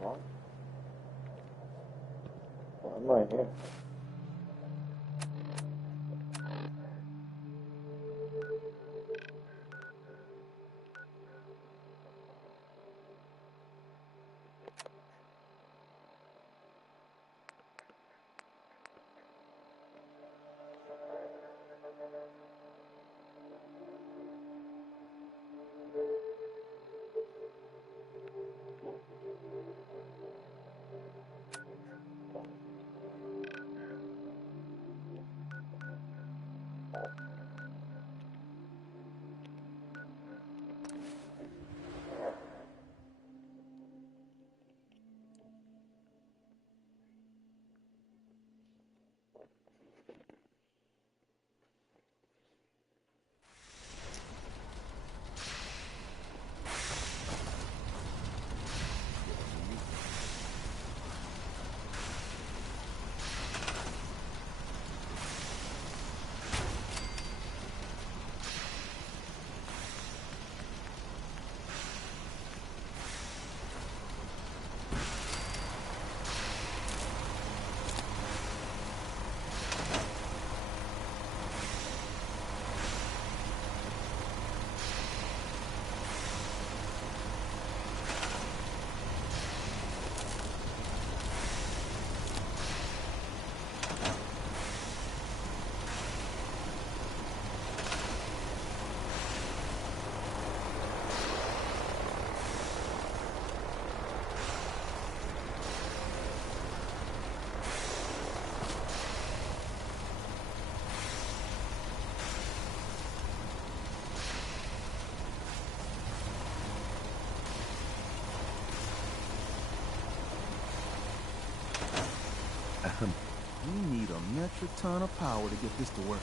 What? Well, I'm right here. We need a metric ton of power to get this to work.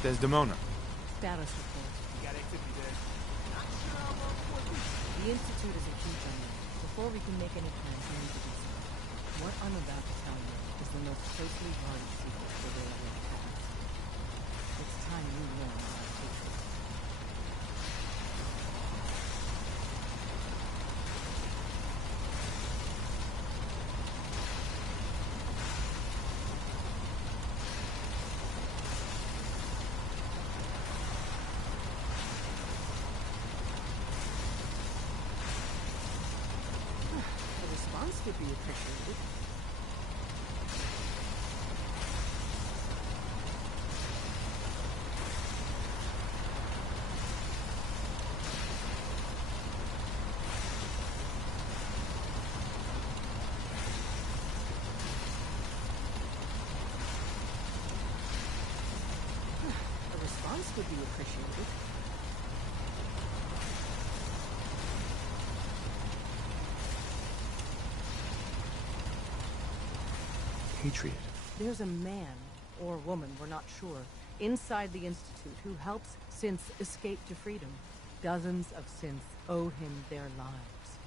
Desdemona. Status report. You got activity there. Not sure how long for this. The Institute is a huge unknown. Before we can make any plans, we need to do something. What I'm about to tell you is the most closely guarded secret for their past. It's time you learn about hatred. To be appreciated. A response would be appreciated. Patriot. There's a man, or woman, we're not sure, inside the Institute who helps synths escape to freedom. Dozens of synths owe him their lives.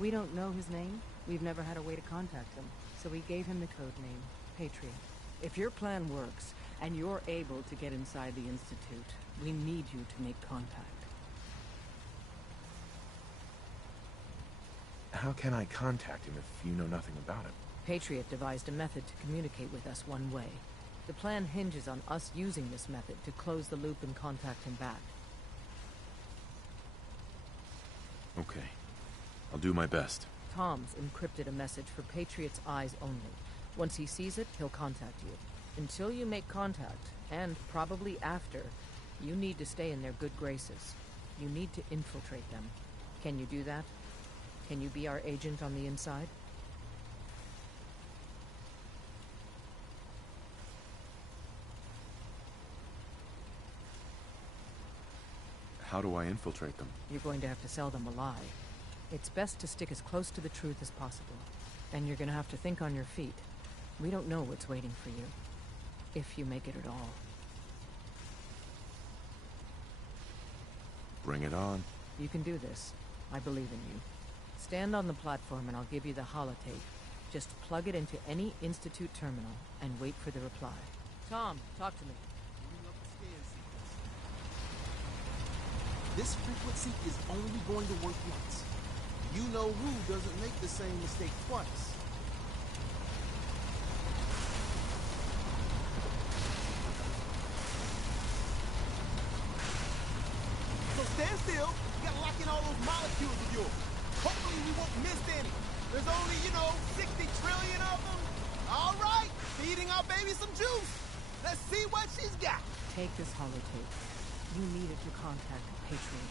We don't know his name. We've never had a way to contact him. So we gave him the code name, Patriot. If your plan works, and you're able to get inside the Institute, we need you to make contact. How can I contact him if you know nothing about him? Patriot devised a method to communicate with us one way. The plan hinges on us using this method to close the loop and contact him back. Okay. I'll do my best. Tom's encrypted a message for Patriot's eyes only. Once he sees it, he'll contact you. Until you make contact, and probably after, you need to stay in their good graces. You need to infiltrate them. Can you do that? Can you be our agent on the inside? How do I infiltrate them? You're going to have to sell them a lie. It's best to stick as close to the truth as possible. And you're going to have to think on your feet. We don't know what's waiting for you. If you make it at all. Bring it on. You can do this. I believe in you. Stand on the platform and I'll give you the holotape. Just plug it into any Institute terminal and wait for the reply. Tom, talk to me. This frequency is only going to work once. You know Rue doesn't make the same mistake twice. So stand still. You gotta lock in all those molecules of yours. Hopefully we won't miss any. There's only, 60 trillion of them. All right, feeding our baby some juice. Let's see what she's got. Take this holotape. You need it to contact Patriot.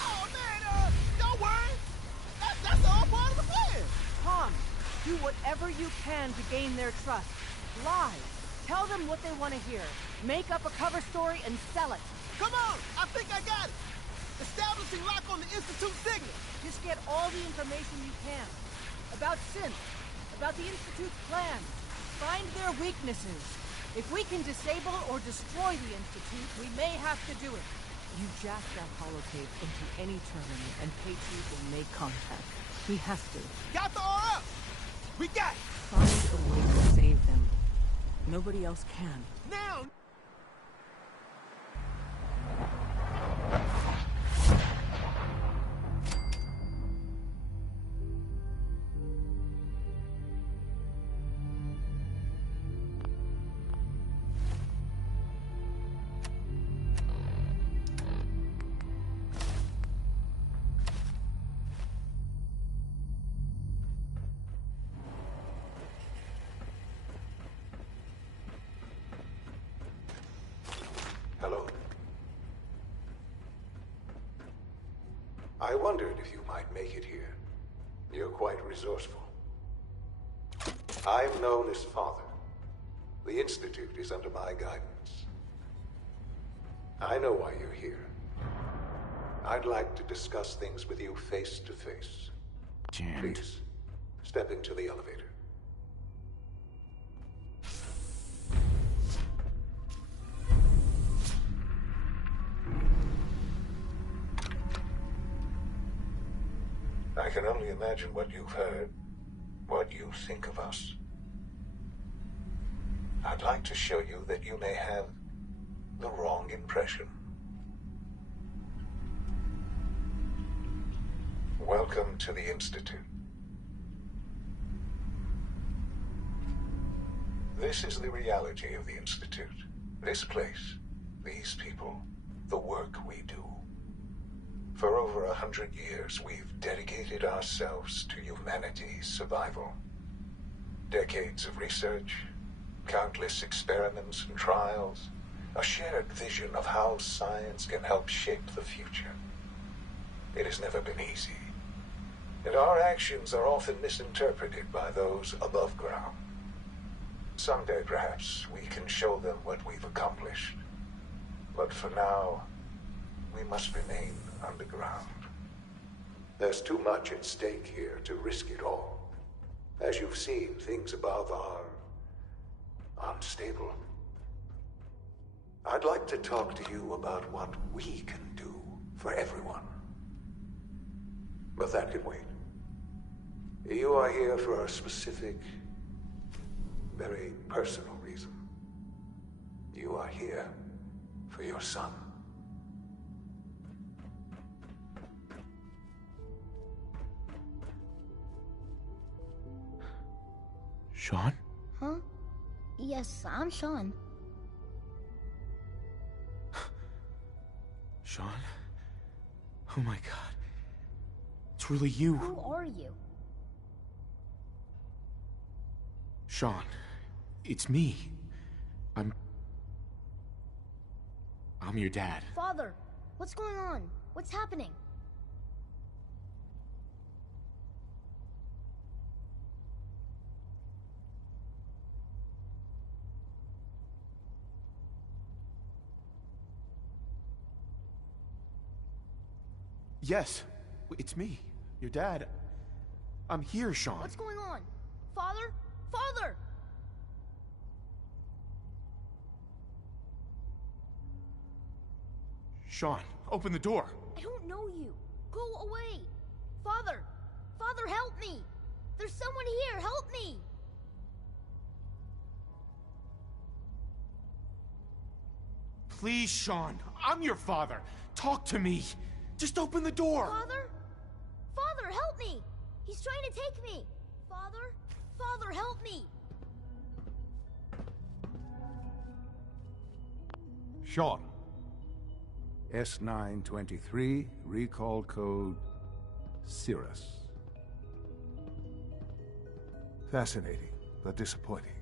Oh, man, don't worry. That's all part of the plan. Tom, do whatever you can to gain their trust. Lie. Tell them what they want to hear. Make up a cover story and sell it. Come on, I think I got it. Establishing lock on the Institute signal. Just get all the information you can. About Synth. About the Institute's plans. Find their weaknesses. If we can disable or destroy the Institute, we may have to do it. You jack that holotape into any terminal, and Patriot will make contact. He has to. Got the RF. We got it. Find a way to save them. Nobody else can. Now. Hello. I wondered if you might make it here. You're quite resourceful. I'm known as Father. The Institute is under my guidance. I know why you're here. I'd like to discuss things with you face to face. Jammed. Please, step into the elevator. I can only imagine what you've heard, what you think of us. I'd like to show you that you may have the wrong impression. Welcome to the Institute. This is the reality of the Institute. This place, these people, the work we do. For over 100 years, we've dedicated ourselves to humanity's survival. Decades of research, countless experiments and trials, a shared vision of how science can help shape the future. It has never been easy, and our actions are often misinterpreted by those above ground. Someday, perhaps, we can show them what we've accomplished. But for now, we must remain underground. There's too much at stake here to risk it all. As you've seen, things above are unstable. I'd like to talk to you about what we can do for everyone. But that can wait. You are here for a specific, very personal reason. You are here for your son. Sean? Huh? Yes, I'm Sean. Sean? Oh my god. It's really you. Who are you? Sean, it's me. I'm your dad. Father, what's going on? What's happening? Yes, it's me, your dad. I'm here, Sean. What's going on? Father? Father! Sean, open the door. I don't know you. Go away. Father! Father, help me! There's someone here, help me! Please, Sean, I'm your father. Talk to me. Just open the door. Father? Father, help me! He's trying to take me! Father? Father, help me! Sean. S923, recall code Cirrus. Fascinating, but disappointing.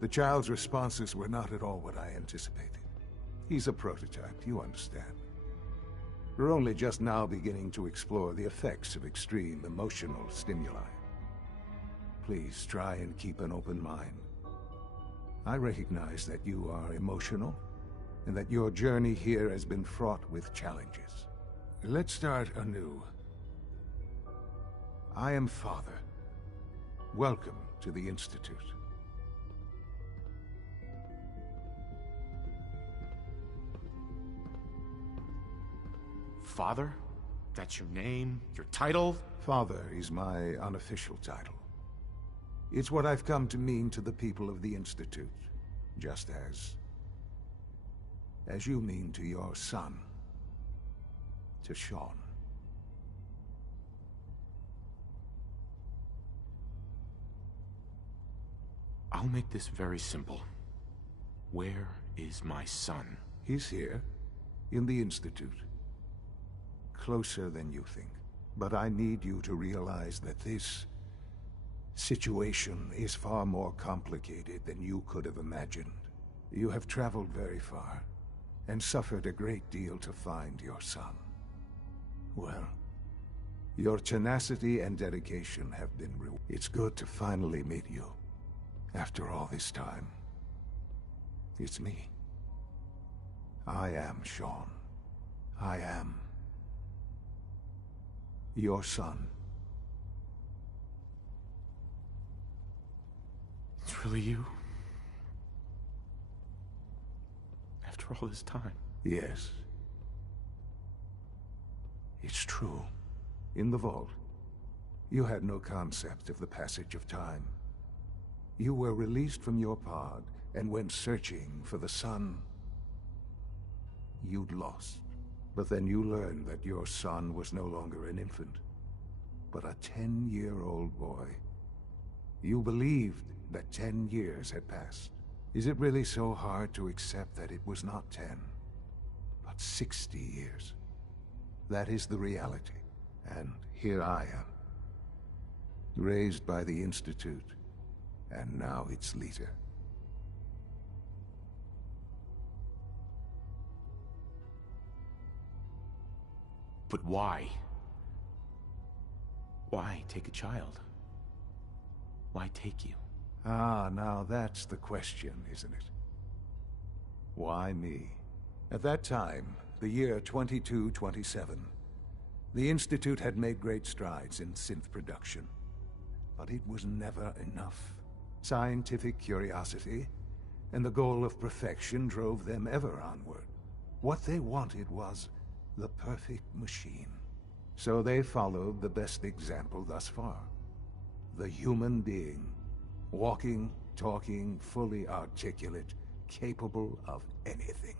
The child's responses were not at all what I anticipated. He's a prototype, you understand. We're only just now beginning to explore the effects of extreme emotional stimuli. Please try and keep an open mind. I recognize that you are emotional, and that your journey here has been fraught with challenges. Let's start anew. I am Father. Welcome to the Institute. Father? That's your name? Your title? Father is my unofficial title. It's what I've come to mean to the people of the Institute, just as you mean to your son, to Sean. I'll make this very simple. Where is my son? He's here, in the Institute. Closer than you think. But I need you to realize that this situation is far more complicated than you could have imagined. You have traveled very far, and suffered a great deal to find your son. Well, your tenacity and dedication have been rewarded. It's good to finally meet you. After all this time, it's me. I am Sean. I am your son. It's really you? After all this time? Yes. It's true. In the vault, you had no concept of the passage of time. You were released from your pod and went searching for the son you'd lost. But then you learned that your son was no longer an infant, but a 10-year-old boy. You believed that 10 years had passed. Is it really so hard to accept that it was not 10, but 60 years? That is the reality. And here I am, raised by the Institute, and now its leader. But why? Why take a child? Why take you? Ah, now that's the question, isn't it? Why me? At that time, the year 2227, the Institute had made great strides in synth production. But it was never enough. Scientific curiosity and the goal of perfection drove them ever onward. What they wanted was the perfect machine. So they followed the best example thus far. The human being. Walking, talking, fully articulate, capable of anything.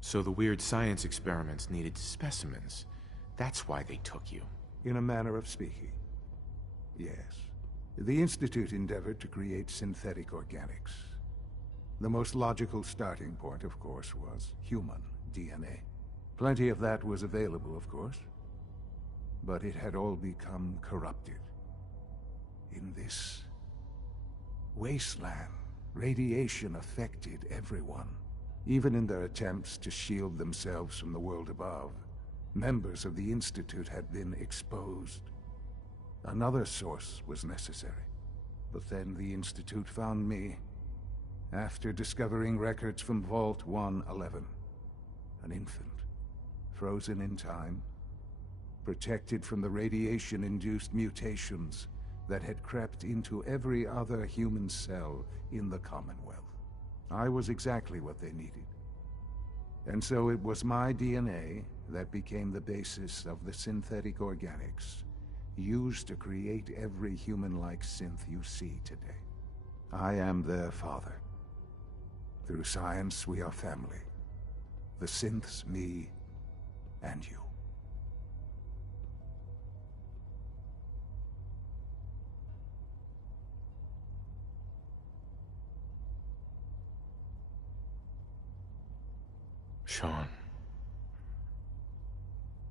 So the weird science experiments needed specimens. That's why they took you. In a manner of speaking. Yes. The Institute endeavored to create synthetic organics. The most logical starting point, of course, was human DNA. Plenty of that was available, of course. But it had all become corrupted. In this wasteland, radiation affected everyone. Even in their attempts to shield themselves from the world above, members of the Institute had been exposed. Another source was necessary. But then the Institute found me, after discovering records from Vault 111. An infant, frozen in time, protected from the radiation-induced mutations that had crept into every other human cell in the Commonwealth. I was exactly what they needed. And so it was my DNA that became the basis of the synthetic organics used to create every human-like synth you see today. I am their father. Through science, we are family. The synths, me, and you. Sean.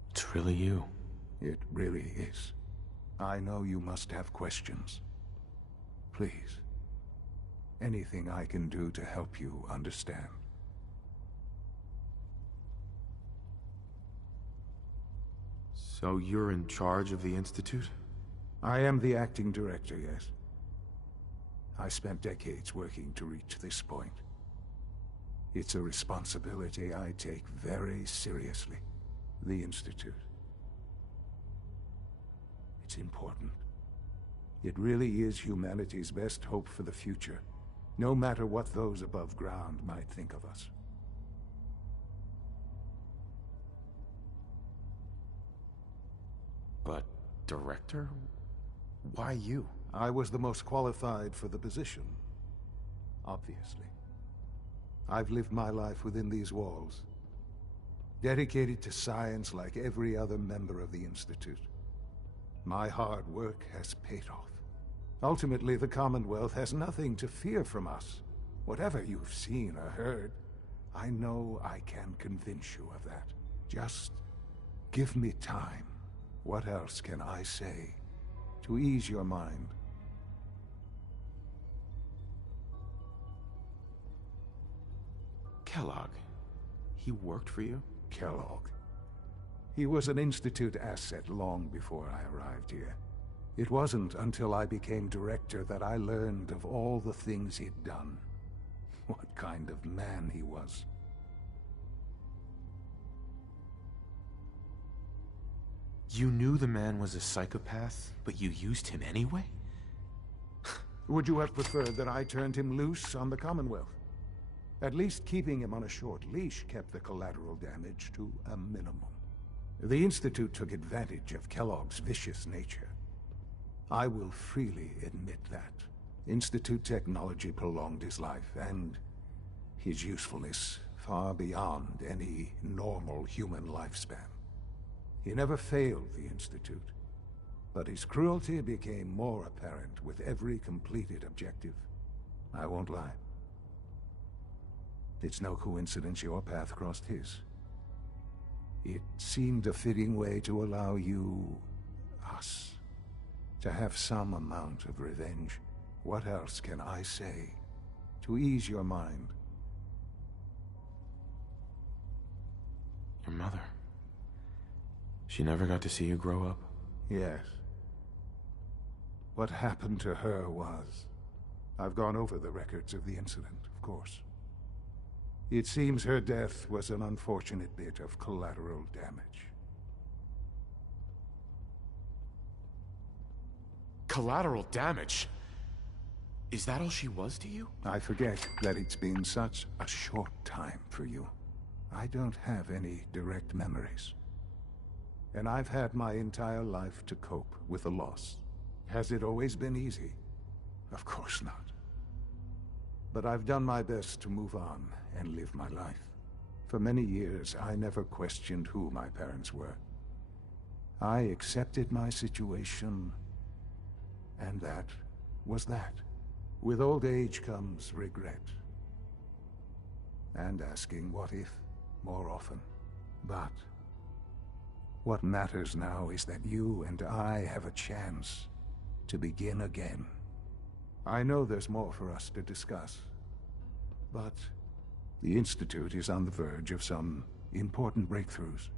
It's really you. It really is. I know you must have questions. Please. Anything I can do to help you understand. So you're in charge of the Institute? I am the acting director, yes. I spent decades working to reach this point. It's a responsibility I take very seriously. The Institute. It's important. It really is humanity's best hope for the future, no matter what those above ground might think of us. But, Director? Why you? I was the most qualified for the position, obviously. I've lived my life within these walls, dedicated to science like every other member of the Institute. My hard work has paid off. Ultimately, the Commonwealth has nothing to fear from us. Whatever you've seen or heard, I know I can convince you of that. Just give me time. What else can I say to ease your mind? Kellogg. He worked for you? Kellogg. He was an Institute asset long before I arrived here. It wasn't until I became director that I learned of all the things he'd done. What kind of man he was. You knew the man was a psychopath, but you used him anyway? Would you have preferred that I turned him loose on the Commonwealth? At least keeping him on a short leash kept the collateral damage to a minimum. The Institute took advantage of Kellogg's vicious nature. I will freely admit that. Institute technology prolonged his life, and his usefulness far beyond any normal human lifespan. He never failed the Institute, but his cruelty became more apparent with every completed objective. I won't lie. It's no coincidence your path crossed his. It seemed a fitting way to allow you, us, to have some amount of revenge. What else can I say to ease your mind? Your mother. She never got to see you grow up? Yes. What happened to her was... I've gone over the records of the incident, of course. It seems her death was an unfortunate bit of collateral damage. Collateral damage? Is that all she was to you? I forget that it's been such a short time for you. I don't have any direct memories. And I've had my entire life to cope with the loss. Has it always been easy? Of course not. But I've done my best to move on and live my life. For many years, I never questioned who my parents were. I accepted my situation, and that was that. With old age comes regret. and asking what if more often. But what matters now is that you and I have a chance to begin again. I know there's more for us to discuss, but the Institute is on the verge of some important breakthroughs.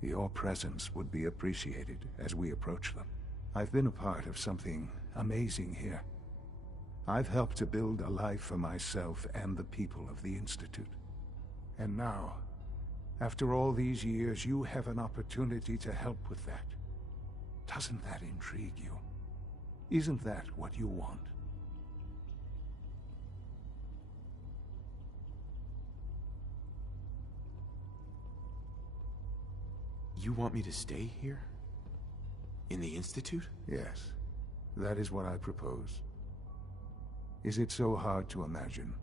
Your presence would be appreciated as we approach them. I've been a part of something amazing here. I've helped to build a life for myself and the people of the Institute. And now, after all these years, you have an opportunity to help with that. Doesn't that intrigue you? Isn't that what you want? You want me to stay here? In the Institute? Yes, that is what I propose. Is it so hard to imagine?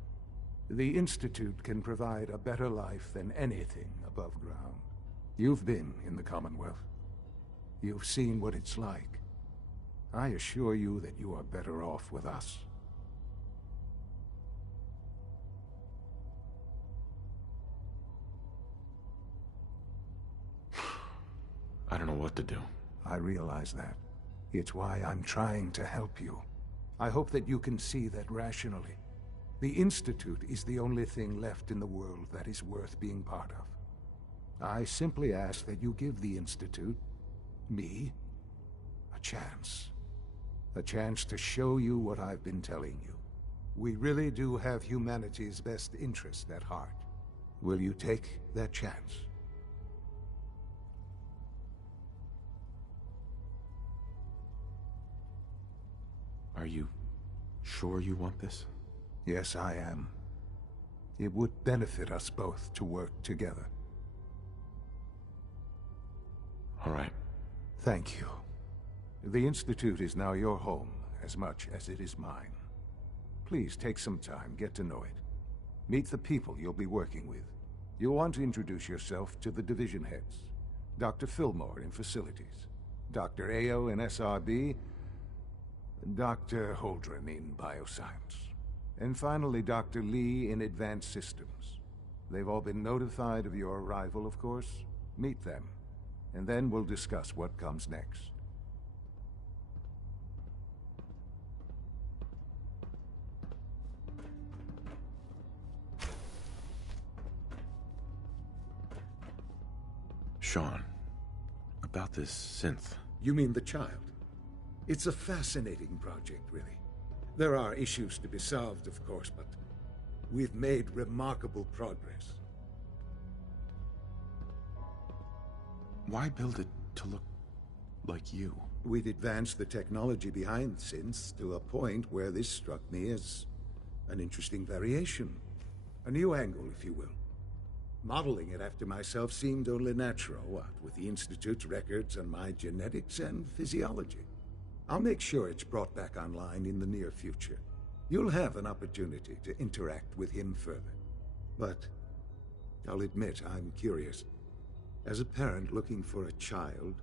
The Institute can provide a better life than anything above ground. You've been in the Commonwealth. You've seen what it's like. I assure you that you are better off with us. I don't know what to do. I realize that. It's why I'm trying to help you. I hope that you can see that rationally. The Institute is the only thing left in the world that is worth being part of. I simply ask that you give the Institute, me, a chance. A chance to show you what I've been telling you. We really do have humanity's best interest at heart. Will you take that chance? Are you sure you want this? Yes, I am. It would benefit us both to work together. All right. Thank you. The Institute is now your home as much as it is mine. Please take some time, get to know it. Meet the people you'll be working with. You'll want to introduce yourself to the division heads. Dr. Fillmore in Facilities, Dr. Ao in SRB, Dr. Holdren in Bioscience, and finally Dr. Lee in Advanced Systems. They've all been notified of your arrival, of course. Meet them, and then we'll discuss what comes next. Sean, about this synth. You mean the child? It's a fascinating project, really. There are issues to be solved, of course, but we've made remarkable progress. Why build it to look like you? We'd advanced the technology behind synths to a point where this struck me as an interesting variation. A new angle, if you will. Modeling it after myself seemed only natural, what with the Institute's records and my genetics and physiology. I'll make sure it's brought back online in the near future. You'll have an opportunity to interact with him further. But I'll admit I'm curious. As a parent looking for a child,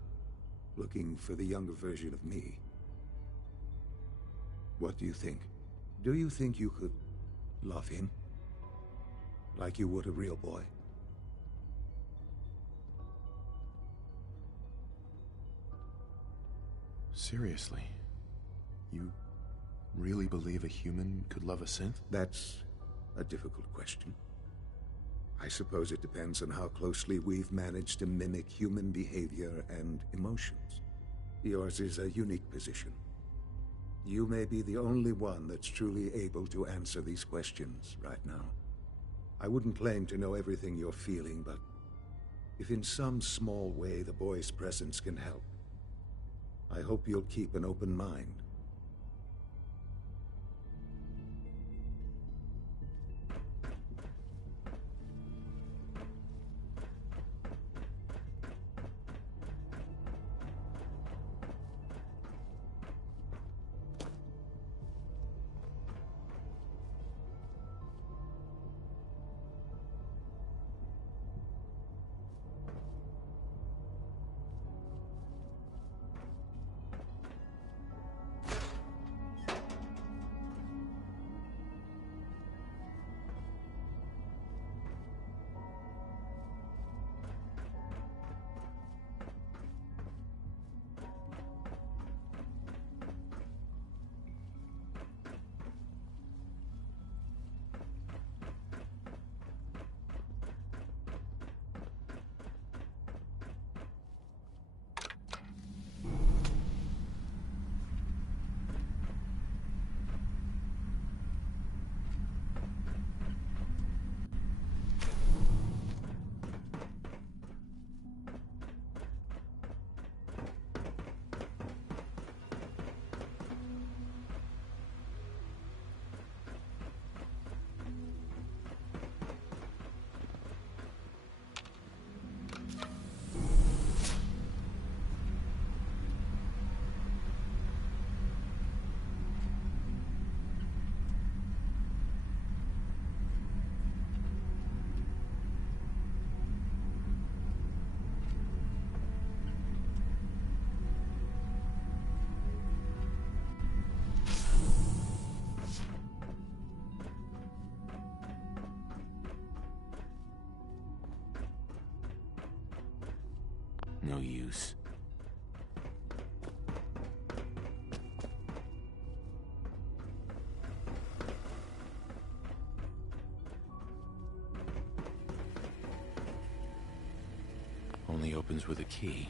looking for the younger version of me, what do you think? Do you think you could love him? Like you would a real boy? Seriously? You really believe a human could love a synth? That's a difficult question. I suppose it depends on how closely we've managed to mimic human behavior and emotions. Yours is a unique position. You may be the only one that's truly able to answer these questions right now. I wouldn't claim to know everything you're feeling, but if in some small way the boy's presence can help, I hope you'll keep an open mind. use. Only opens with a key.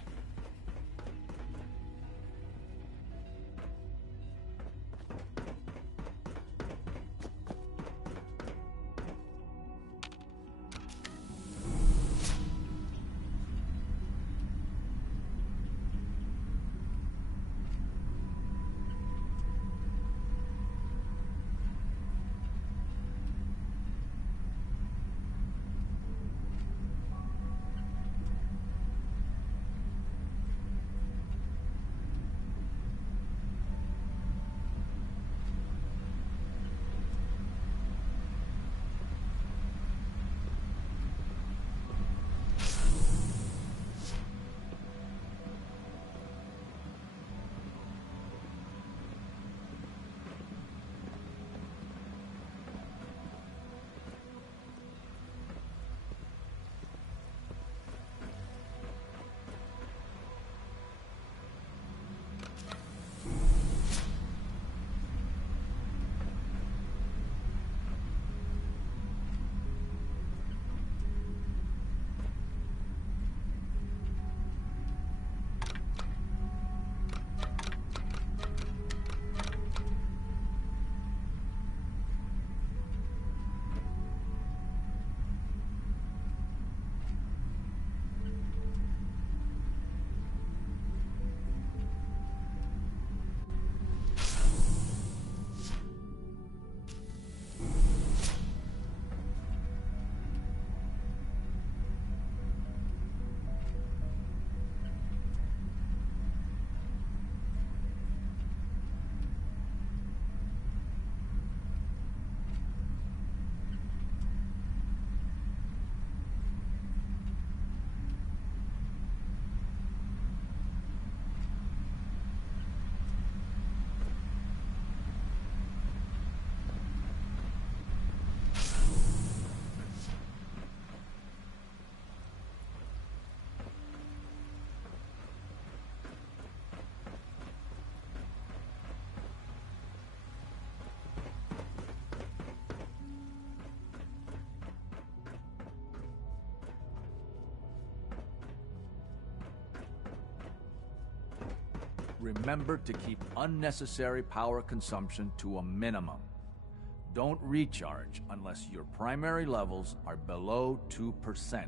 Remember to keep unnecessary power consumption to a minimum. Don't recharge unless your primary levels are below 2%.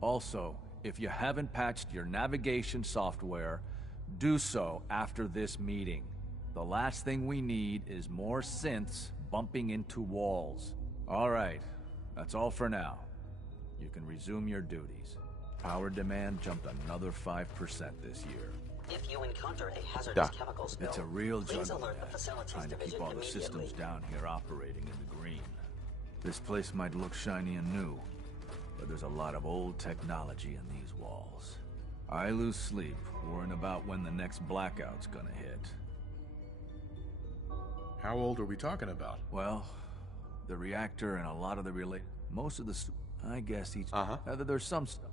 Also, if you haven't patched your navigation software, do so after this meeting. The last thing we need is more synths bumping into walls. All right, that's all for now. You can resume your duties. Power demand jumped another 5% this year. If you encounter a hazardous chemical spill, It's a real please juggle alert the act, facilities trying to division keep all the immediately. systems down here operating in the green. This place might look shiny and new, but there's a lot of old technology in these walls. I lose sleep worrying about when the next blackout's gonna hit. How old are we talking about? Well, the reactor and a lot of the most of the I guess each... there's some stuff.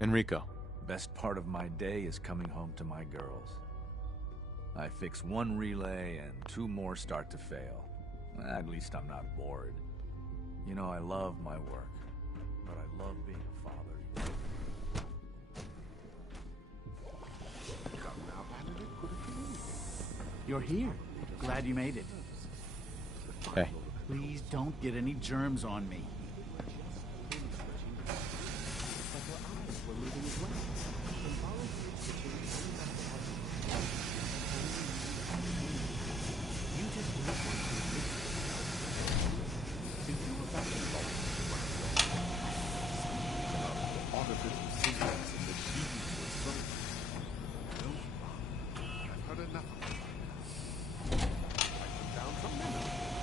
Enrico. Best part of my day is coming home to my girls. I fix one relay and 2 more start to fail. At least I'm not bored. You know, I love my work, but I love being a father. You're here. Glad you made it. Hey. Please don't get any germs on me.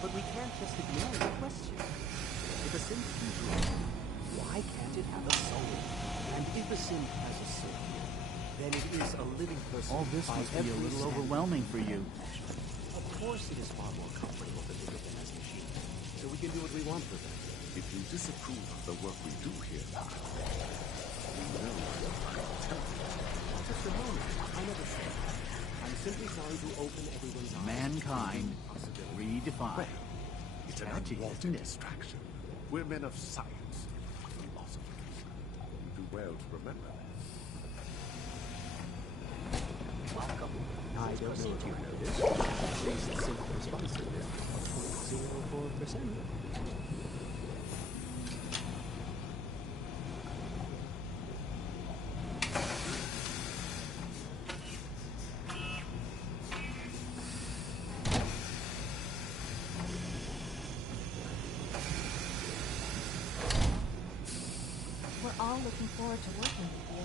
But we can't just ignore the question. If a synth can draw, why can't it have a soul? And if a synth has a soul, then it is a living person. All this by must be a every little standard overwhelming for you. Of course it is far more comfortable to live within as machines. So we can do what we want with them. If you disapprove of the work we do here, Just a moment. I never said that. I'm simply trying to open everyone's eyes. Mankind redefined. It's an Catchy, unwanted isn't it? distraction. We're men of science, philosophers. You do well to remember that. Welcome. I don't know if you noticed. At least simple responsiveness of 0.04%. We're all looking forward to working with you.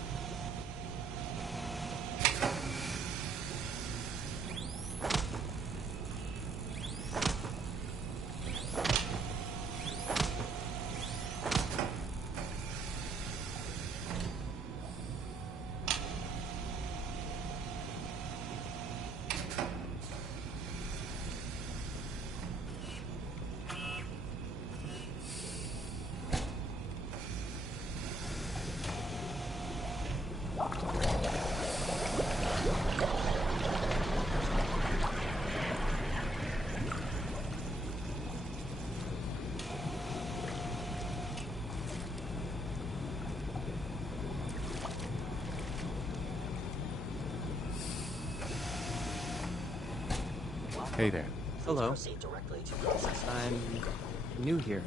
Hey there. Hello. Proceed directly to processing. I'm new here.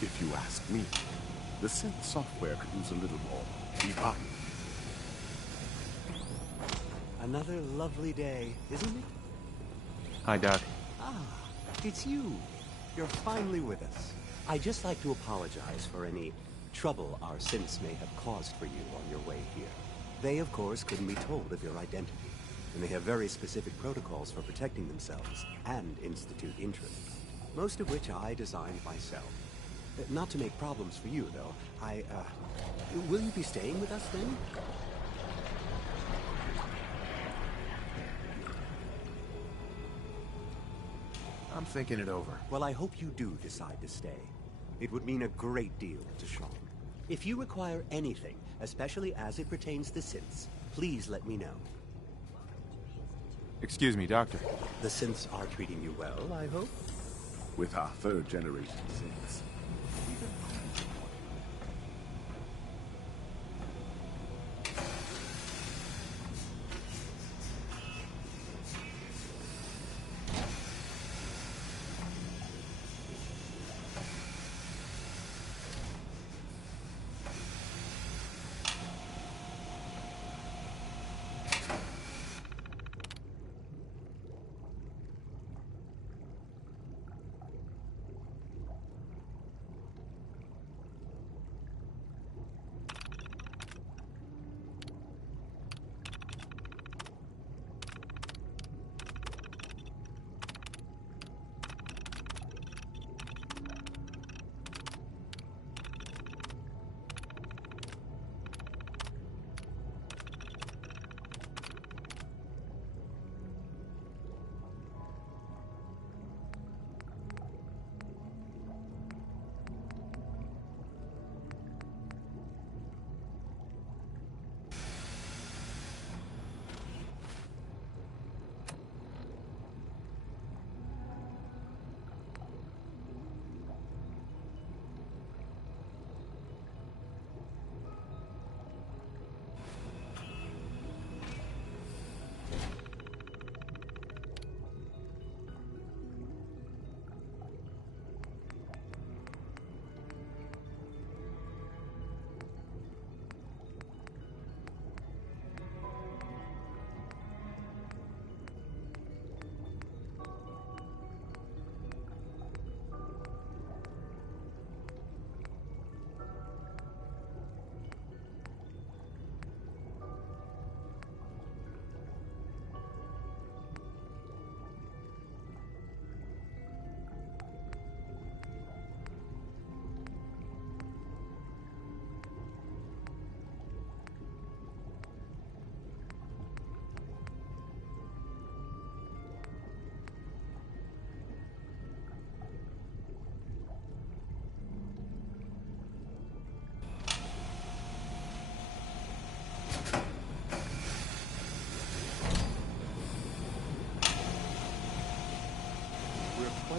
If you ask me, the synth software could use a little more debugging. Another lovely day, isn't it? Hi, Doc. Ah, it's you. You're finally with us. I'd just like to apologize for any trouble our synths may have caused for you on your way here. They, of course, couldn't be told of your identity, and they have very specific protocols for protecting themselves and Institute interests, most of which I designed myself. Not to make problems for you, though. Will you be staying with us, then? I'm thinking it over. Well, I hope you do decide to stay. It would mean a great deal to Sean. If you require anything, especially as it pertains to synths, please let me know. Excuse me, Doctor. The synths are treating you well, I hope? With our third generation synths.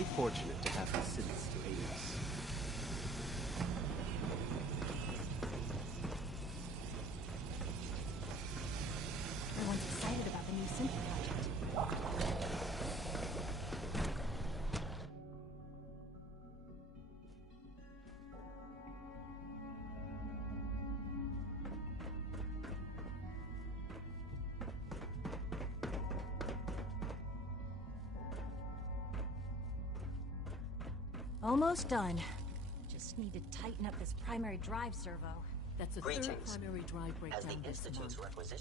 quite fortunate to have the synths to aid us. Everyone's excited about the new synth project. Almost done. Just need to tighten up this primary drive servo. That's the third primary drive breakdown this month.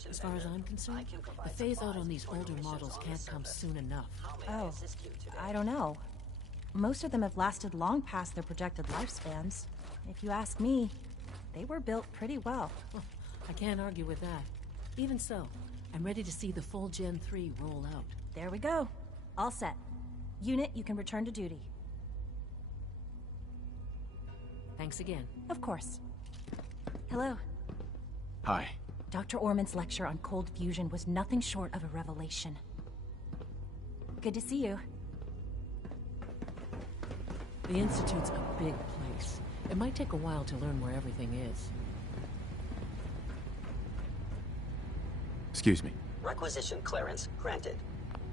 As far as I'm concerned, the phase-out on these older models can't come soon enough. Oh, I don't know. Most of them have lasted long past their projected lifespans. If you ask me, they were built pretty well. I can't argue with that. Even so, I'm ready to see the full Gen 3 roll out. There we go. All set. Unit, you can return to duty. Thanks again. Of course. Hello. Hi. Dr. Orman's lecture on cold fusion was nothing short of a revelation. Good to see you. The Institute's a big place. It might take a while to learn where everything is. Excuse me. Requisition clearance granted.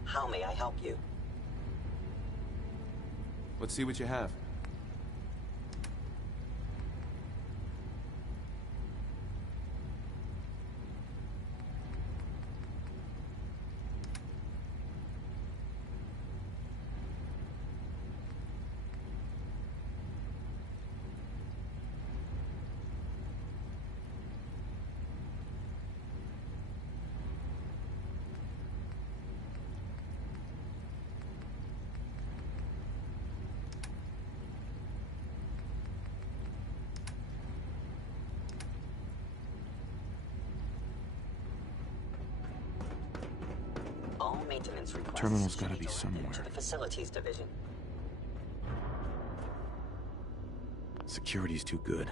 How may I help you? Let's see what you have. All maintenance requests Terminal's gotta should be directed somewhere. to the facilities division. Security's too good.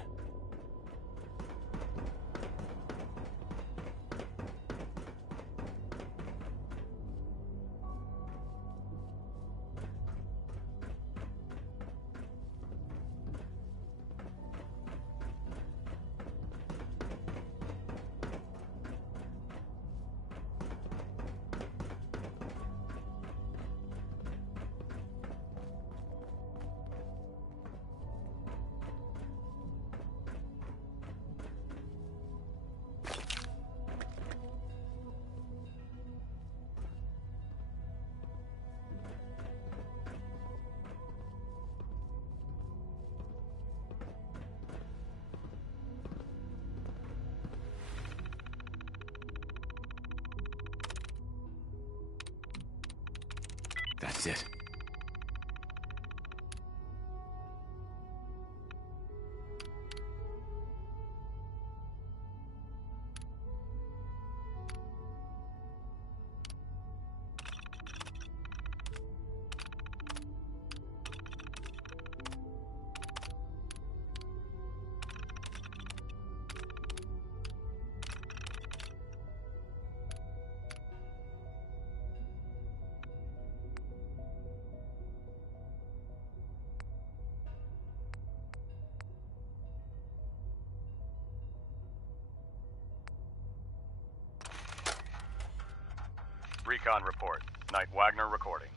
That's it. Recon report. Knight Wagner recording.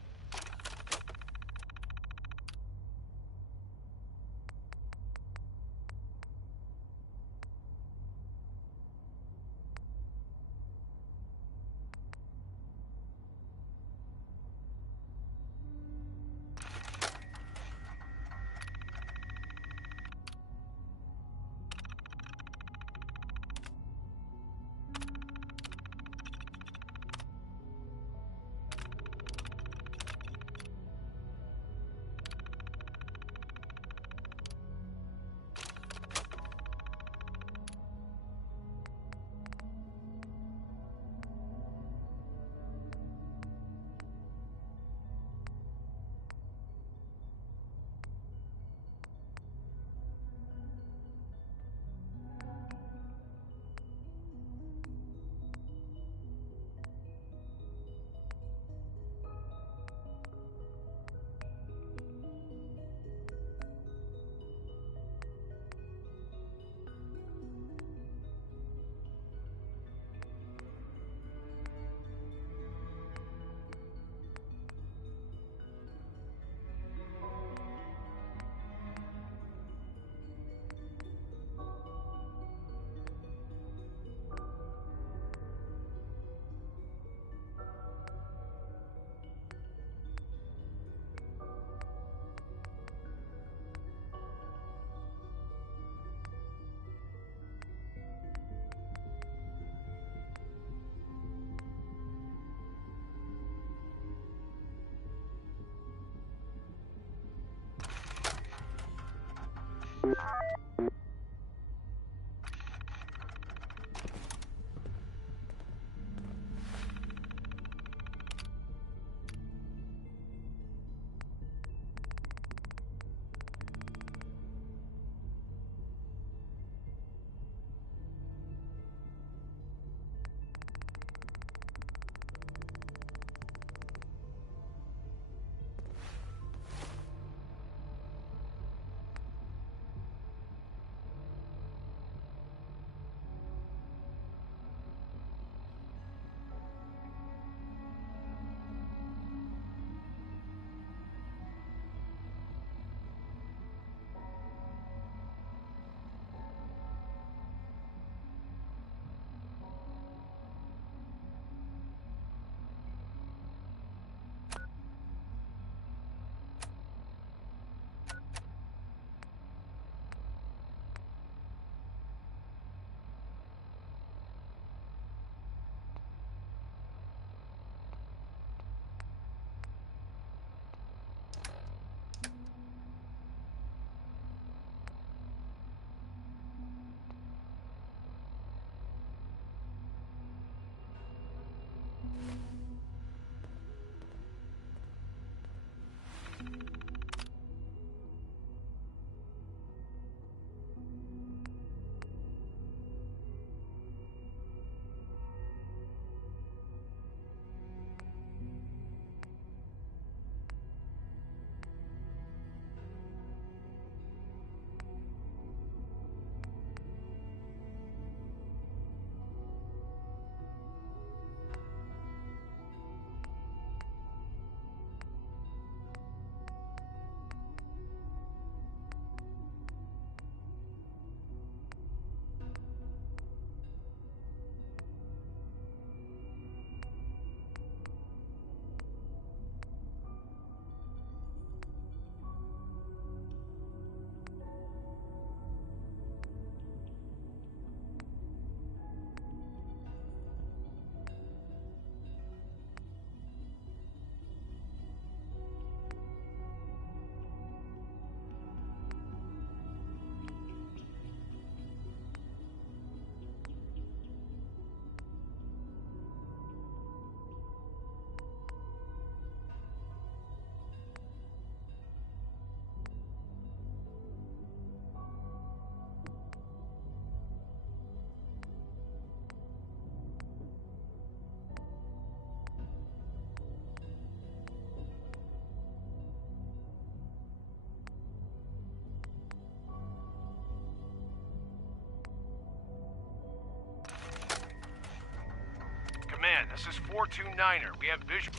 this is 429er. We have visual.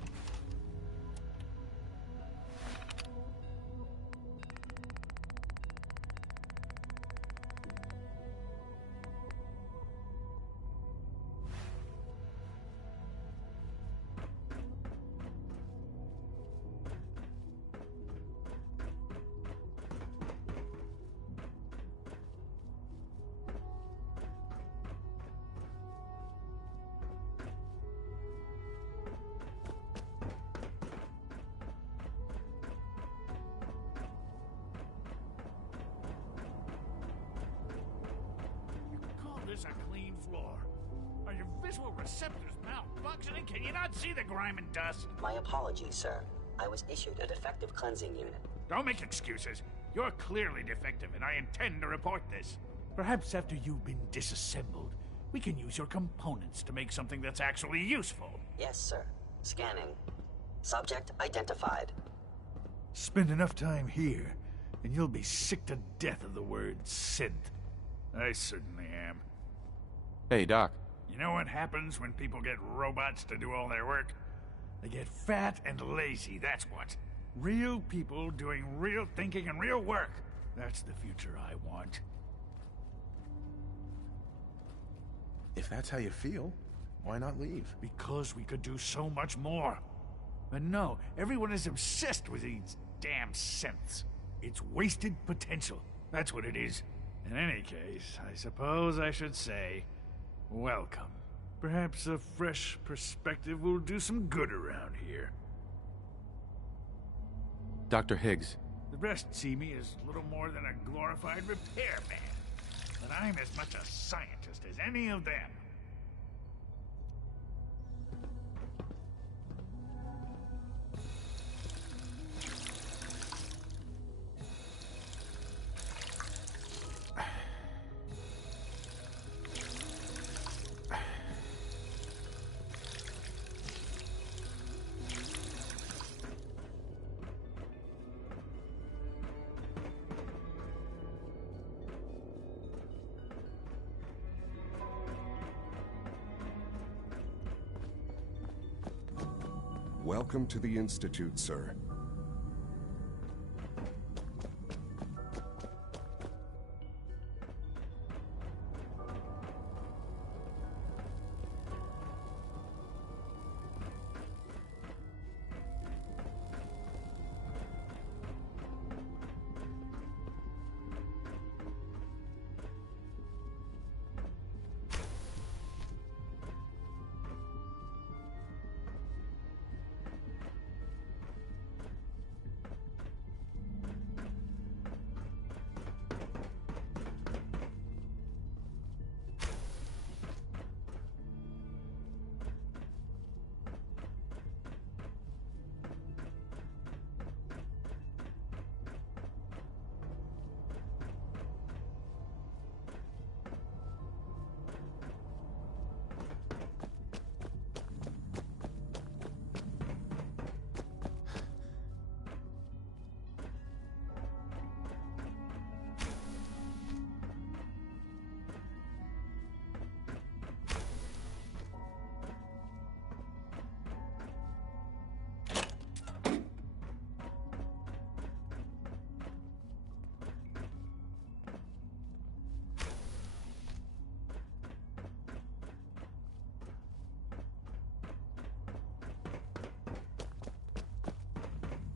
This a clean floor. Are your visual receptors malfunctioning? Can you not see the grime and dust? My apologies, sir. I was issued a defective cleansing unit. Don't make excuses. You're clearly defective, and I intend to report this. Perhaps after you've been disassembled, we can use your components to make something that's actually useful. Yes, sir. Scanning. Subject identified. Spend enough time here, and you'll be sick to death of the word synth. I certainly am. Hey, Doc. You know what happens when people get robots to do all their work? They get fat and lazy, that's what. Real people doing real thinking and real work. That's the future I want. If that's how you feel, why not leave? Because we could do so much more. But no, everyone is obsessed with these damn synths. It's wasted potential. That's what it is. In any case, I suppose I should say, welcome. Perhaps a fresh perspective will do some good around here. Dr. Higgs. The rest see me as little more than a glorified repairman. But I'm as much a scientist as any of them. Welcome to the Institute, sir.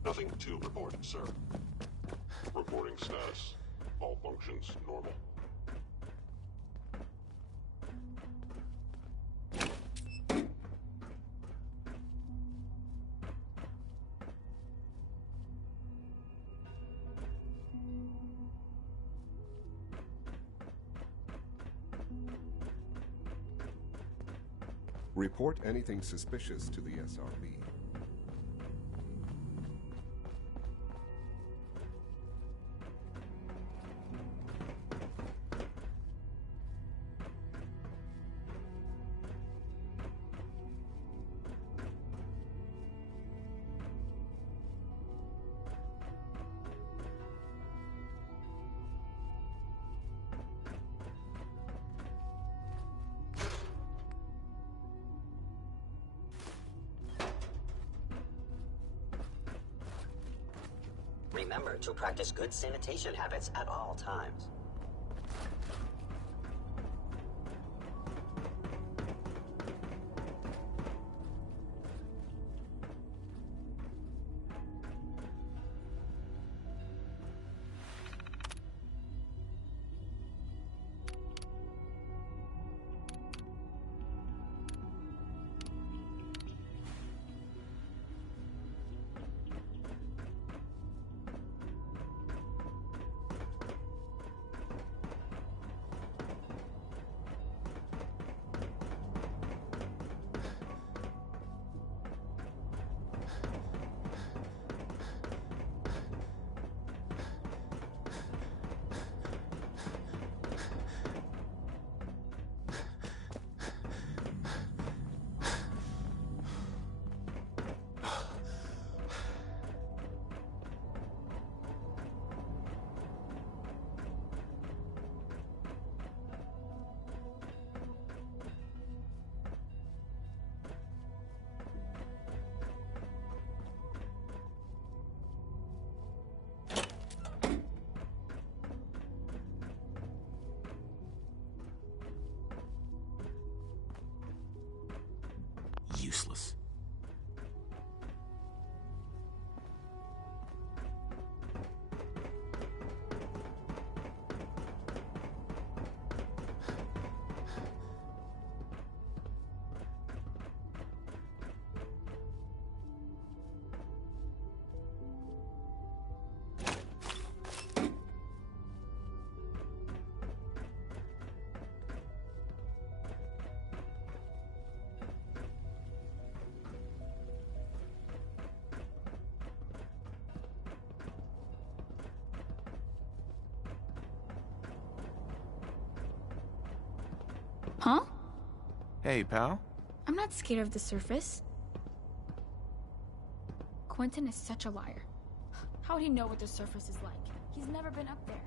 Nothing to report, sir. Reporting status. All functions normal. Report anything suspicious to the SRB. remember to practice good sanitation habits at all times. Useless. Huh? Hey, pal. I'm not scared of the surface. Quentin is such a liar. How would he know what the surface is like? He's never been up there.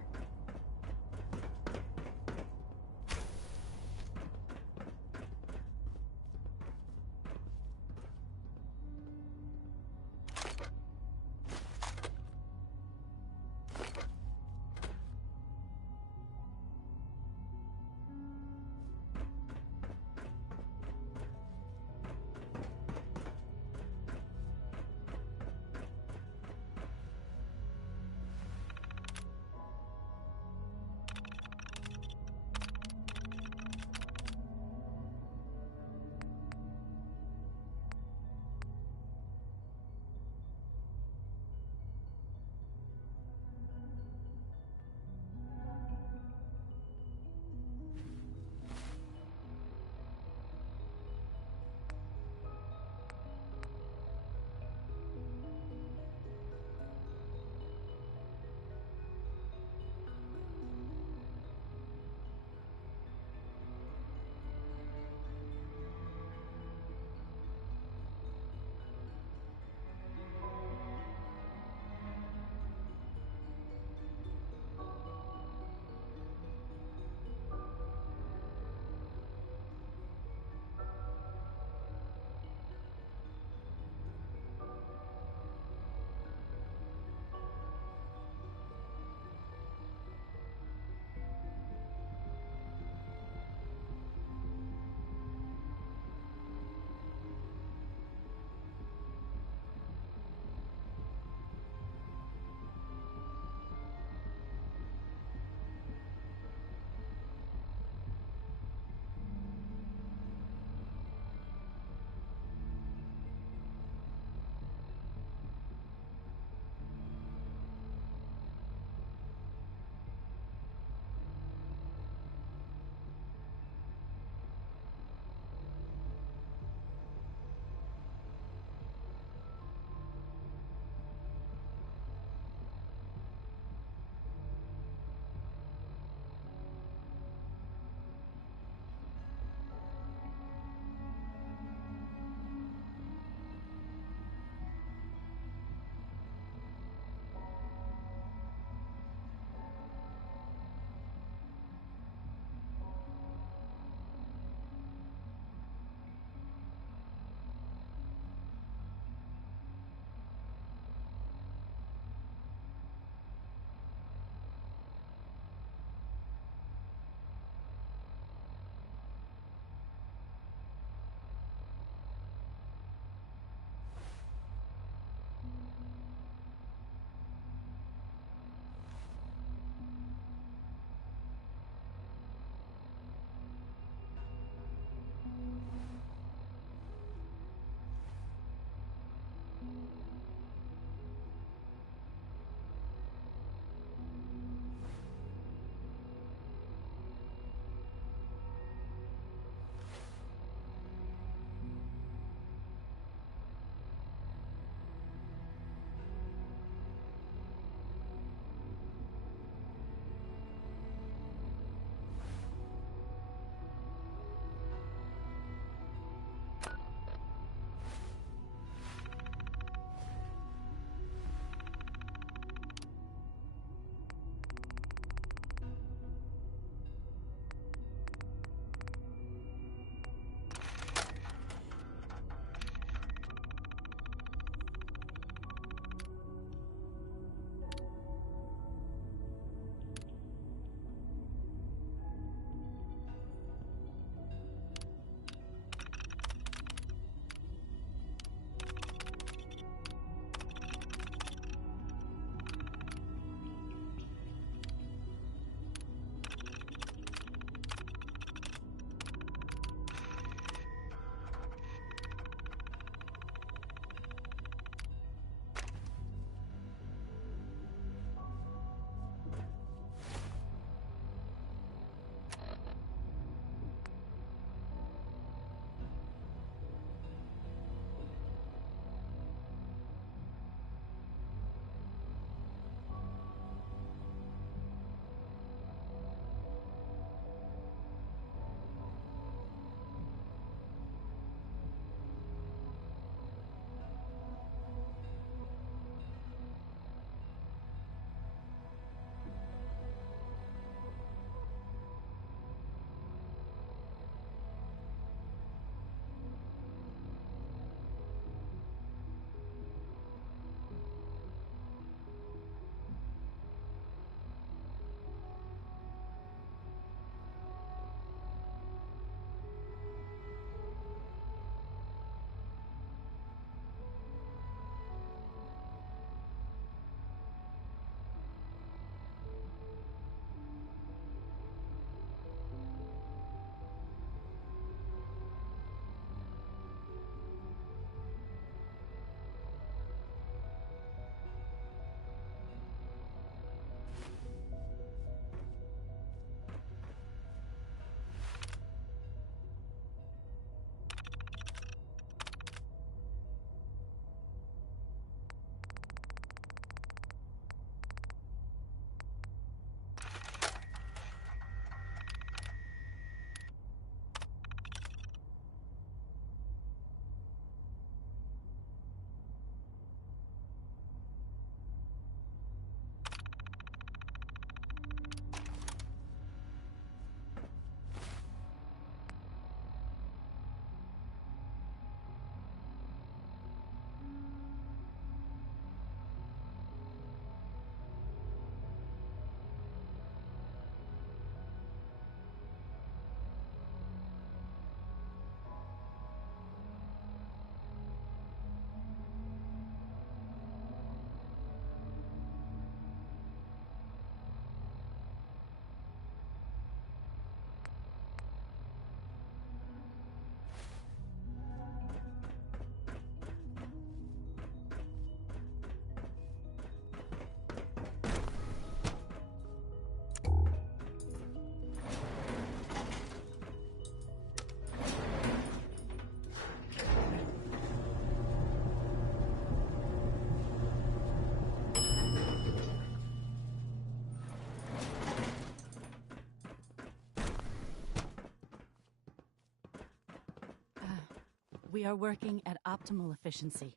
We are working at optimal efficiency.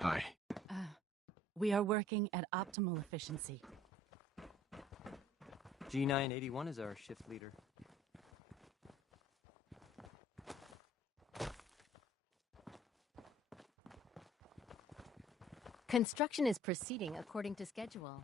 Hi. We are working at optimal efficiency. G981 is our shift leader. Construction is proceeding according to schedule.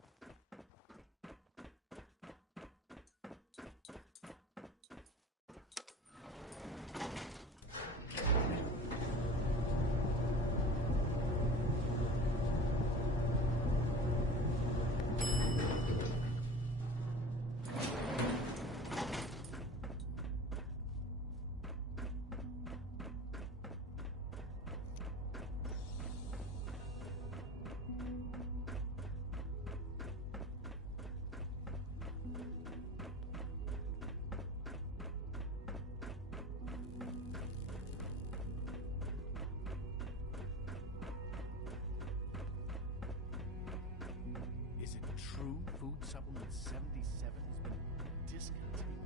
Is it true Food Supplement 77 has been discontinued?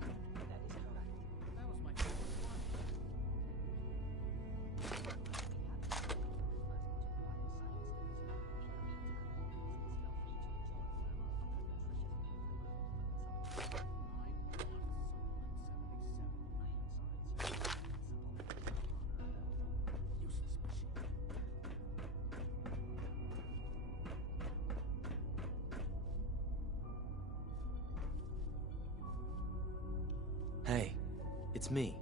That is correct. That was my favorite one. Hey, it's me.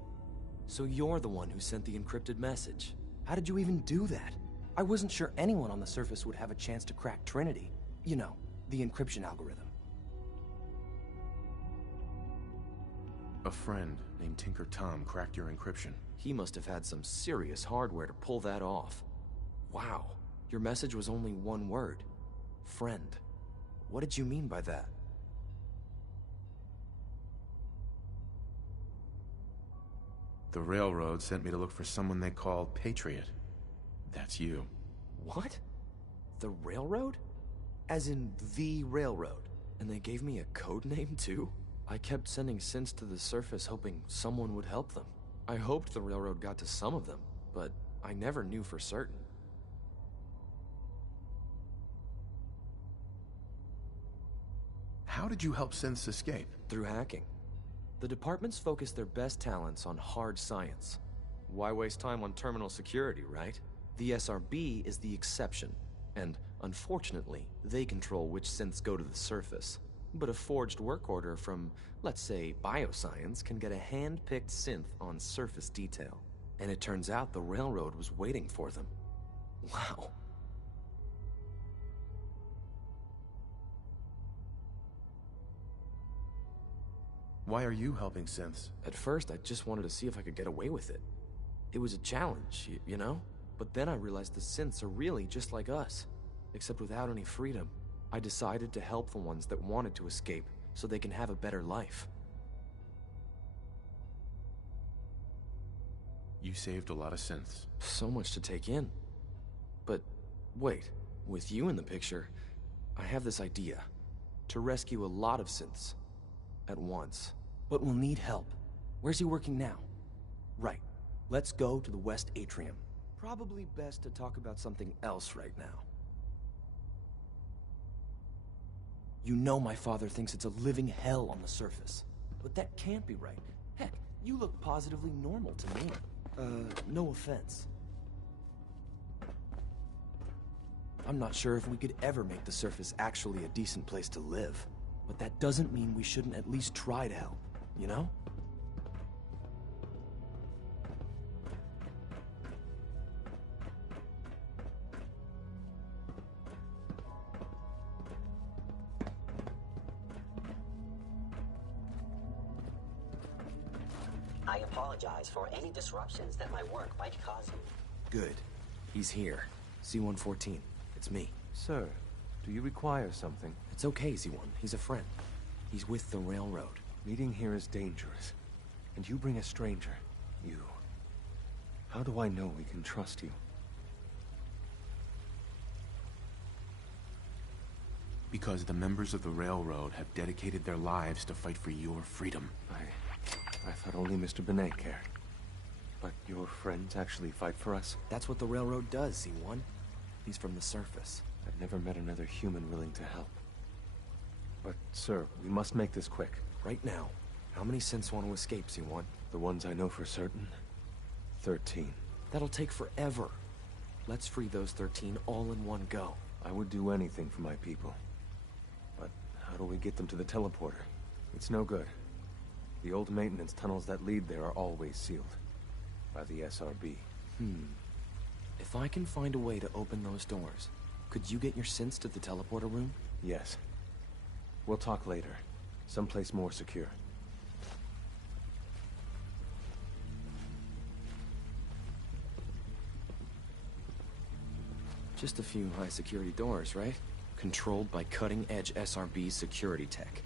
So you're the one who sent the encrypted message. How did you even do that? I wasn't sure anyone on the surface would have a chance to crack Trinity. You know, the encryption algorithm. A friend named Tinker Tom cracked your encryption. He must have had some serious hardware to pull that off. Wow, your message was only one word. Friend. What did you mean by that? The Railroad sent me to look for someone they call Patriot. That's you. What? The Railroad? As in the Railroad? And they gave me a code name too? I kept sending synths to the surface hoping someone would help them. I hoped the Railroad got to some of them, but I never knew for certain. How did you help synths escape? Through hacking. The departments focus their best talents on hard science. Why waste time on terminal security, right? The SRB is the exception, and unfortunately, they control which synths go to the surface. But a forged work order from, let's say, bioscience can get a hand-picked synth on surface detail. And it turns out the Railroad was waiting for them. Wow. Why are you helping synths? At first, I just wanted to see if I could get away with it. It was a challenge, you know? But then I realized the synths are really just like us, except without any freedom. I decided to help the ones that wanted to escape, so they can have a better life. You saved a lot of synths. So much to take in. But wait, with you in the picture, I have this idea. To rescue a lot of synths. At once. But we'll need help. Where's he working now? Right. Let's go to the West Atrium. Probably best to talk about something else right now. You know my father thinks it's a living hell on the surface. But that can't be right. Heck, you look positively normal to me. No offense. I'm not sure if we could ever make the surface actually a decent place to live. But that doesn't mean we shouldn't at least try to help, you know? I apologize for any disruptions that my work might cause you. Good. He's here. C-114. It's me. Sir, do you require something? It's okay, Z1. He's a friend. He's with the Railroad. Meeting here is dangerous. And you bring a stranger. You. How do I know we can trust you? Because the members of the Railroad have dedicated their lives to fight for your freedom. I thought only Mr. Benet cared. But your friends actually fight for us? That's what the railroad does, C1. He's from the surface. I've never met another human willing to help. But, sir, we must make this quick. Right now, how many synths want to escape, C1? The ones I know for certain? 13. That'll take forever. Let's free those 13 all in one go. I would do anything for my people. But how do we get them to the teleporter? It's no good. The old maintenance tunnels that lead there are always sealed. By the SRB. If I can find a way to open those doors, could you get your synths to the teleporter room? Yes. We'll talk later. Someplace more secure. Just a few high-security doors, right? Controlled by cutting-edge SRB security tech.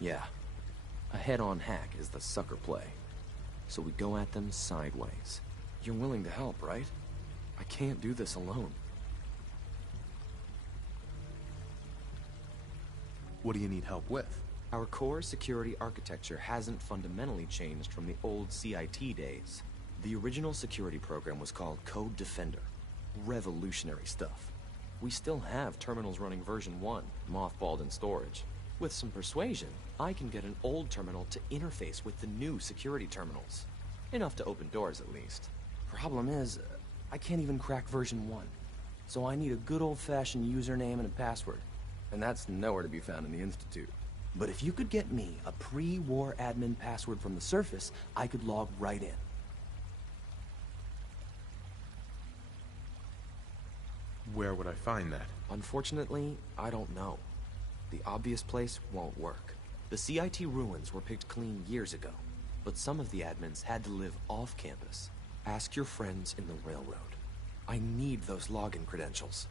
Yeah. A head-on hack is the sucker play. So we go at them sideways. You're willing to help, right? I can't do this alone. What do you need help with? Our core security architecture hasn't fundamentally changed from the old CIT days. The original security program was called Code Defender. Revolutionary stuff. We still have terminals running version 1, mothballed in storage. With some persuasion, I can get an old terminal to interface with the new security terminals. Enough to open doors, at least. Problem is, I can't even crack version 1. So I need a good old-fashioned username and a password. And that's nowhere to be found in the Institute. But if you could get me a pre-war admin password from the surface, I could log right in. Where would I find that? Unfortunately, I don't know. The obvious place won't work. The CIT ruins were picked clean years ago, but some of the admins had to live off campus. Ask your friends in the railroad. I need those login credentials.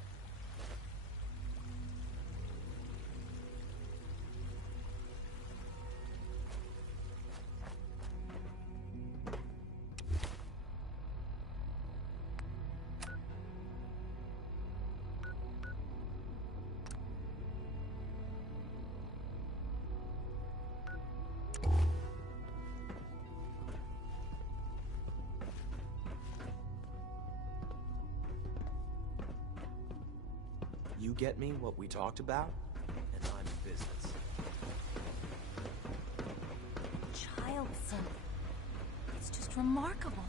You get me what we talked about, and I'm in business. Child synth. It's just remarkable.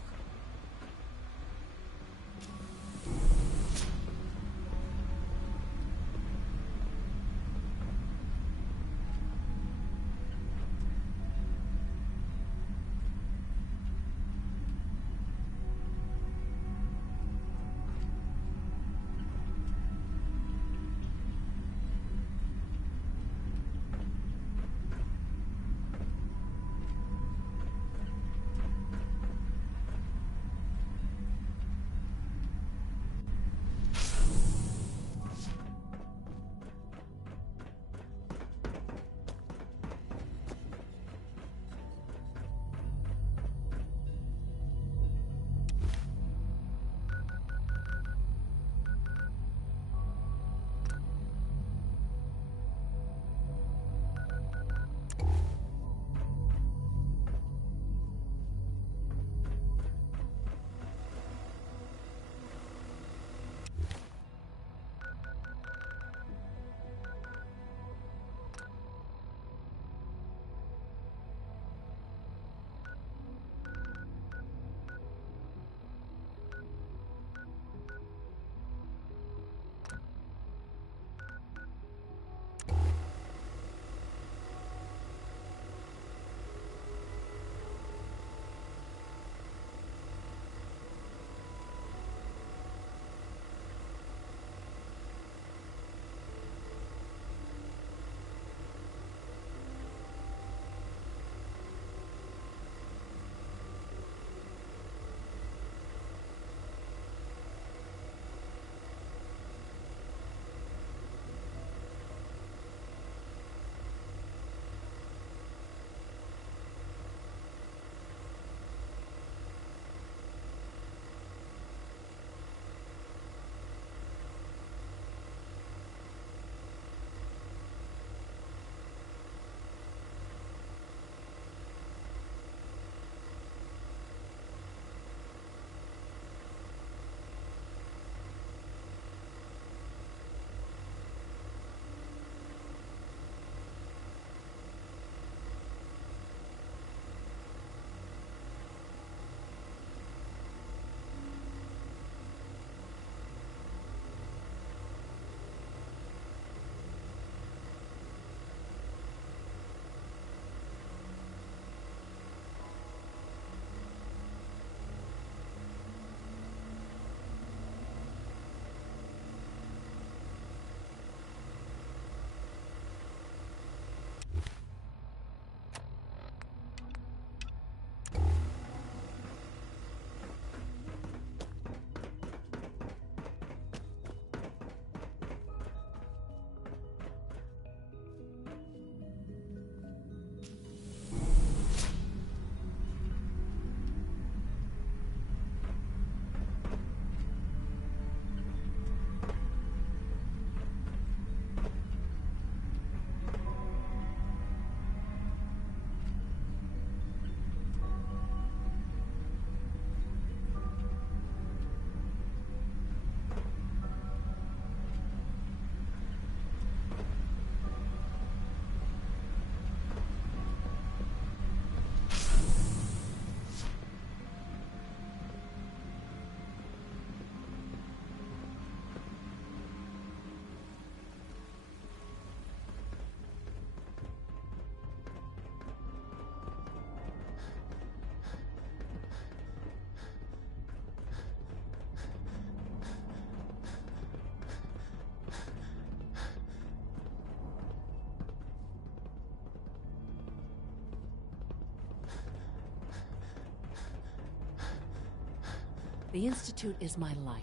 The Institute is my life.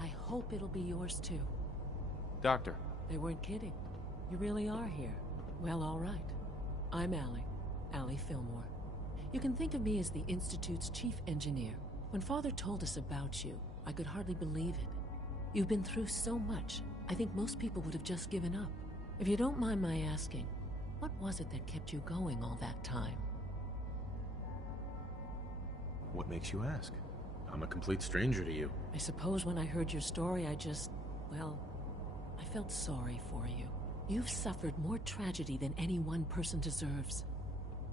I hope it'll be yours too. Doctor. They weren't kidding. You really are here. Well, all right. I'm Allie Fillmore. You can think of me as the Institute's chief engineer. When Father told us about you, I could hardly believe it. You've been through so much, I think most people would have just given up. If you don't mind my asking, what was it that kept you going all that time? What makes you ask? I'm a complete stranger to you. I suppose when I heard your story, I felt sorry for you. You've suffered more tragedy than any one person deserves.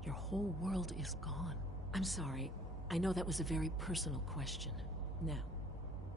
Your whole world is gone. I'm sorry. I know that was a very personal question. Now,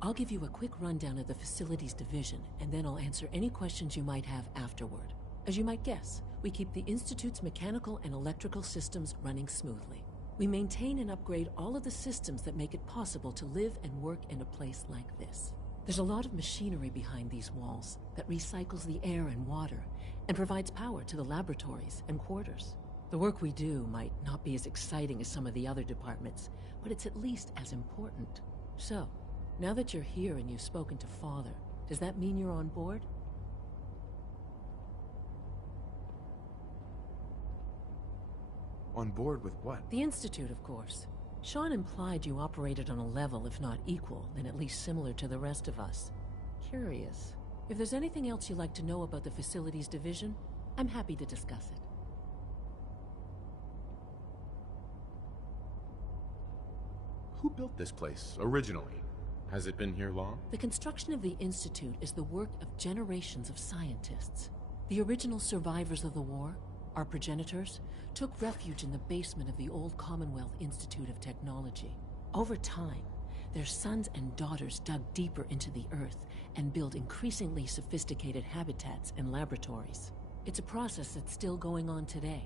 I'll give you a quick rundown of the Facilities Division, and then I'll answer any questions you might have afterward. As you might guess, we keep the Institute's mechanical and electrical systems running smoothly. We maintain and upgrade all of the systems that make it possible to live and work in a place like this. There's a lot of machinery behind these walls that recycles the air and water and provides power to the laboratories and quarters. The work we do might not be as exciting as some of the other departments, but it's at least as important. So, now that you're here and you've spoken to Father, does that mean you're on board? On board with what? The Institute, of course. Sean implied you operated on a level, if not equal, then at least similar to the rest of us. Curious. If there's anything else you'd like to know about the Facilities Division, I'm happy to discuss it. Who built this place, originally? Has it been here long? The construction of the Institute is the work of generations of scientists. The original survivors of the war, our progenitors, took refuge in the basement of the old Commonwealth Institute of Technology. Over time, their sons and daughters dug deeper into the earth and built increasingly sophisticated habitats and laboratories. It's a process that's still going on today.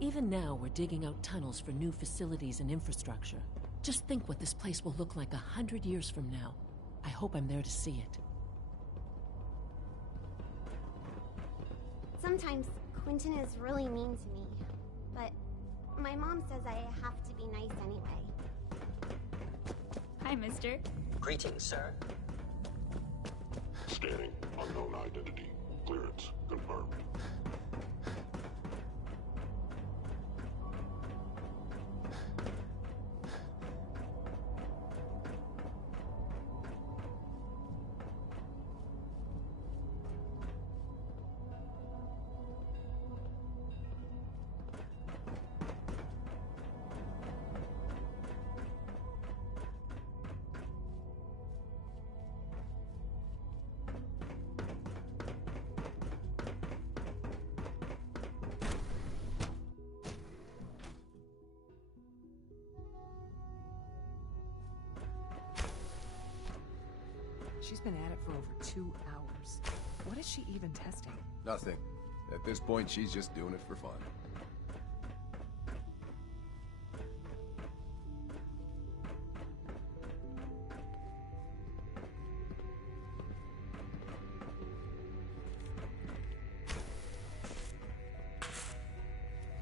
Even now, we're digging out tunnels for new facilities and infrastructure. Just think what this place will look like 100 years from now. I hope I'm there to see it. Sometimes Quentin is really mean to me, but my mom says I have to be nice anyway. Hi, mister. Greetings, sir. Scanning. Unknown identity. Clearance confirmed. She's been at it for over 2 hours. What is she even testing? Nothing. At this point, she's just doing it for fun.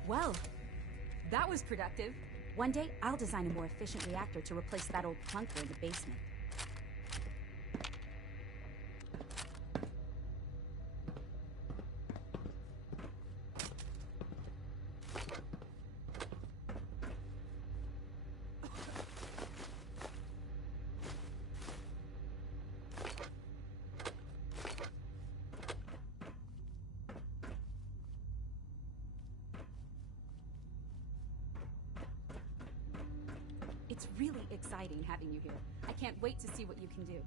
Well, that was productive. One day, I'll design a more efficient reactor to replace that old clunker in the basement. It's really exciting having you here. I can't wait to see what you can do.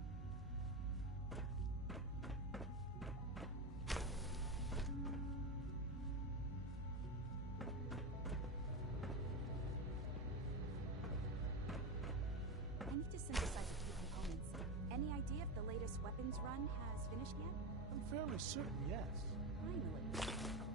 I need to synthesize a few components. Any idea if the latest weapons run has finished yet? I'm fairly certain, yes. Finally.